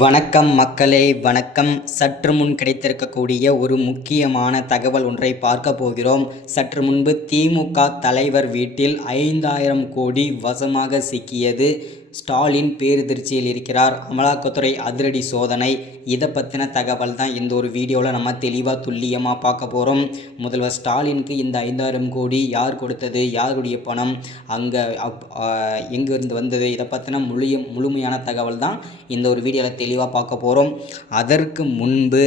வணக்கம் மக்களே, வணக்கம். சற்று முன் கிடைத்திருக்கக்கூடிய ஒரு முக்கியமான தகவல் ஒன்றை பார்க்க போகிறோம். சற்று முன்பு திமுக தலைவர் வீட்டில் 5000 கோடி வசமாக சிக்கியது. ஸ்டாலின் பேரதிர்ச்சியில் இருக்கிறார். அமலாக்கத்துறை அதிரடி சோதனை. இதை பற்றின தகவல் தான் இந்த ஒரு வீடியோவில் நம்ம தெளிவாக துல்லியமாக பார்க்க போகிறோம். முதல்வர் ஸ்டாலினுக்கு இந்த 5000 கோடி யார் கொடுத்தது, யாருடைய பணம், அங்கே எங்கேருந்து வந்தது, இதை பற்றின முழுமையான தகவல் தான் இந்த ஒரு வீடியோவில் தெளிவாக பார்க்க போகிறோம். அதற்கு முன்பு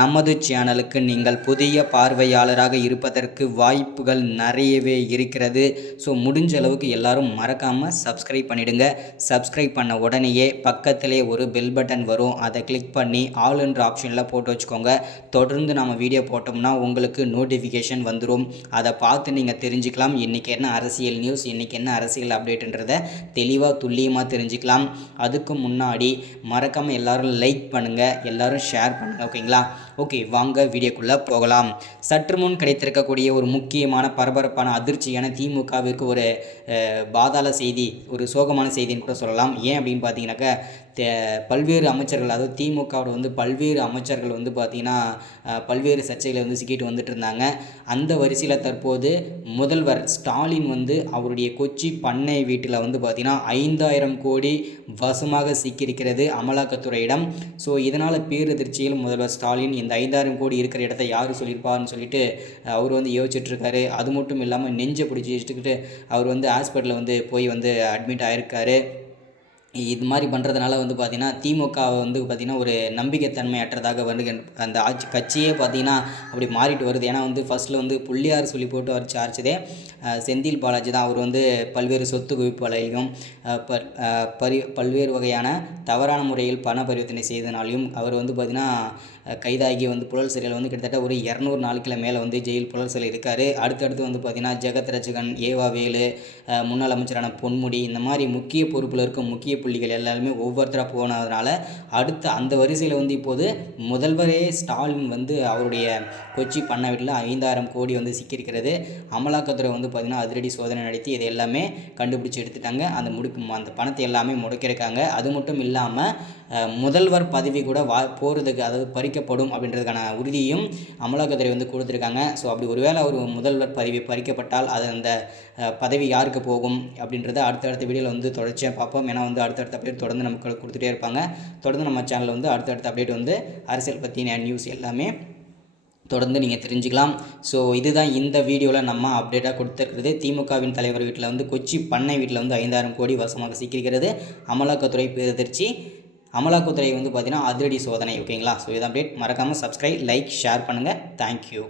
நமது சேனலுக்கு நீங்கள் புதிய பார்வையாளராக இருப்பதற்கு வாய்ப்புகள் நிறையவே இருக்கிறது. ஸோ முடிஞ்ச அளவுக்கு எல்லாரும் மறக்காமல் சப்ஸ்கிரைப் பண்ணிவிடுங்க. சப்ஸ்கிரைப் பண்ண உடனேயே பக்கத்திலே ஒரு பெல் பட்டன் வரும். அதை கிளிக் பண்ணி ஆல் என்ற ஆப்ஷனில் போட்டு வச்சுக்கோங்க. தொடர்ந்து நம்ம வீடியோ போட்டோம்னா உங்களுக்கு நோட்டிஃபிகேஷன் வந்துடும். அதை பார்த்து நீங்கள் தெரிஞ்சுக்கலாம். இன்றைக்கி என்ன அரசியல் நியூஸ், இன்றைக்கி என்ன அரசியல் அப்டேட்டுன்றதை தெளிவாக துல்லியமாக தெரிஞ்சுக்கலாம். அதுக்கு முன்னாடி மறக்காமல் எல்லோரும் லைக் பண்ணுங்கள், எல்லோரும் ஷேர் பண்ணுங்கள். ஓகேங்களா? ஓகே, வாங்க வீடியோக்குள்ளே போகலாம். சற்று முன் கிடைத்திருக்கக்கூடிய ஒரு முக்கியமான பரபரப்பான அதிர்ச்சியான திமுகவிற்கு ஒரு பாதாள செய்தி, ஒரு சோகமான செய்தின்னு கூட சொல்லலாம். ஏன் அப்படின்னு பார்த்தீங்கன்னாக்கா, பல்வேறு அமைச்சர்கள், அதாவது திமுகவோட பல்வேறு அமைச்சர்கள் பார்த்திங்கன்னா பல்வேறு சர்ச்சைகளை சிக்கிட்டு வந்துட்டு இருந்தாங்க. அந்த வரிசையில் தற்போது முதல்வர் ஸ்டாலின் அவருடைய கொச்சி பண்ணை வீட்டில் பார்த்திங்கன்னா 5000 கோடி வசமாக சிக்கியிருக்கிறது அமலாக்கத்துறையிடம். ஸோ இதனால் பேரதிர்ச்சியில் முதல்வர் ஸ்டாலின் இந்த 5000 கோடி இருக்கிற இடத்த யார் சொல்லியிருப்பார்னு சொல்லிட்டு அவர் யோசிச்சுட்ருக்காரு. அது மட்டும் இல்லாமல் நெஞ்சை பிடிச்சி வச்சுக்கிட்டு அவர் ஹாஸ்பிட்டலில் போய் அட்மிட் ஆகிருக்காரு. இது மாதிரி பண்ணுறதுனால பார்த்திங்கன்னா திமுக பார்த்திங்கன்னா ஒரு நம்பிக்கைத்தன்மையற்றதாக அந்த கட்சியே பார்த்திங்கன்னா அப்படி மாறிட்டு வருது. ஏன்னா ஃபஸ்ட்டில் புள்ளியார் சொல்லி போட்டு அவர் சார்ச்சதே செந்தில் பாலாஜி தான். அவர் பல்வேறு சொத்து குவிப்புகளையும் பல்வேறு வகையான தவறான முறையில் பண பரிவர்த்தனை செய்தனாலையும் அவர் பார்த்திங்கன்னா கைதாகி புழல் சிறையில் கிட்டத்தட்ட ஒரு 200 நாளுக்குள்ள மேலே ஜெயில் புழல் சிறையில் இருக்கார். அடுத்தடுத்து பார்த்திங்கன்னா ஜெகத் ரட்சகன், ஏவா வேலு, முன்னாள் அமைச்சரான பொன்முடி, இந்த மாதிரி முக்கிய பொறுப்பில் இருக்கும் முக்கிய புள்ளிகள் எல்லாருமே ஒவ்வொருத்தராக போனதுனால அடுத்த அந்த வரிசையில் இப்போது முதல்வரே ஸ்டாலின் அவருடைய கொச்சி பண்ணை வீட்டில் 5000 கோடி சிக்கியிருக்கிறது. அமலாக்கத்துறை பார்த்திங்கன்னா அதிரடி சோதனை நடத்தி இதை எல்லாமே கண்டுபிடிச்சி எடுத்துட்டாங்க. அந்த பணத்தை எல்லாமே முடக்கியிருக்காங்க. அது மட்டும் இல்லாமல் முதல்வர் பதவி கூட போகிறதுக்கு, அதாவது பறிக்கப்படும் அப்படின்றதுக்கான உறுதியும் அமலாக்கத்துறை கொடுத்துருக்காங்க. ஸோ அப்படி ஒருவேளை ஒரு முதல்வர் பதவி பறிக்கப்பட்டால் அது அந்த பதவி யாருக்கு போகும் அப்படின்றத அடுத்தடுத்த வீடியோவில் தொடர்ச்சியாக பார்ப்போம். ஏன்னா அடுத்தடுத்த அப்டேட் தொடர்ந்து நமக்கு கொடுத்துட்டே இருப்பாங்க. தொடர்ந்து நம்ம சேனலில் அடுத்தடுத்த அப்டேட் அரசியல் பற்றின நியூஸ் எல்லாமே தொடர்ந்து நீங்கள் தெரிஞ்சுக்கலாம். ஸோ இதுதான் இந்த வீடியோவில் நம்ம அப்டேட்டாக கொடுத்துருக்கிறது. திமுகவின் தலைவர் வீட்டில் கொச்சி பண்ணை வீட்டில் 5000 கோடி வசமாக சிக்கியிருக்கிறது. அமலாக்கத்துறை பேரதிர்ச்சி. அமலாக்கத்துறை பார்த்திங்கன்னா அதிரடி சோதனை. ஓகேங்களா? ஸோ இது அப்டேட். மறக்காமல் சப்ஸ்கிரைப், லைக், ஷேர் பண்ணுங்கள். தேங்க்யூ.